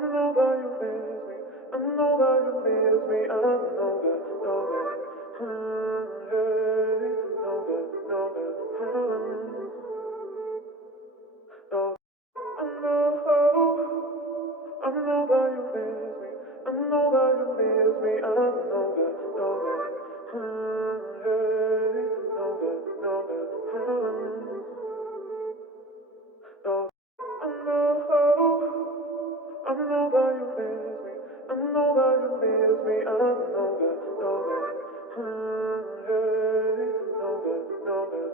know that you miss me. I know that you miss me. I know that, know that. Hey, know that, know that. Know. I know that you miss me. I know that you miss me. I know that, know that. Hey, know that, know that. Know. I know that you miss me. I know that you miss me. I know that, know that. Hey, know that, know that.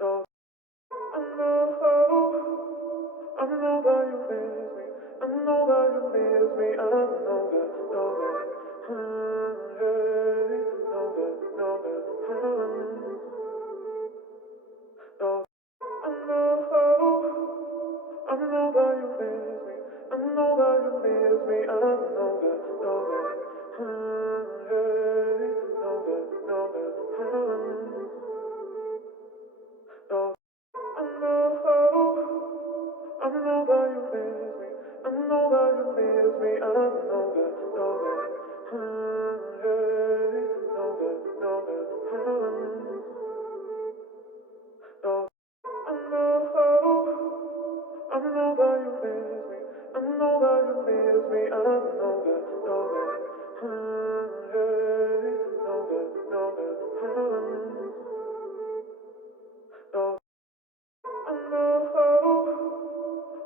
Know. I know that you miss me. I know that you miss me. I know that, know that. Hey, know that, know that. Know. I know that you miss me. I know that you miss me. I know that, know that. Hey, know that, know that. Know. I know that you miss me. I know that you miss me. I know that, know that. Hey, know that, know that. Know. I know that you miss me. I know that you miss me. I know that, know that. Hey, know that, know that. Know.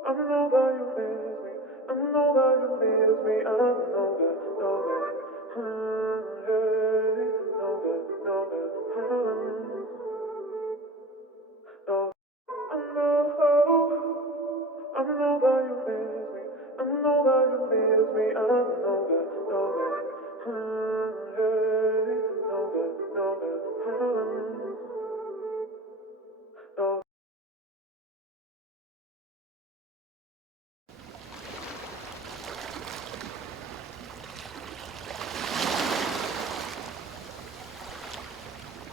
I know that you miss me. I know that you miss me. I know that, know that. Hey, know that, know that. Know. I know that you miss me. I know that you miss me. I know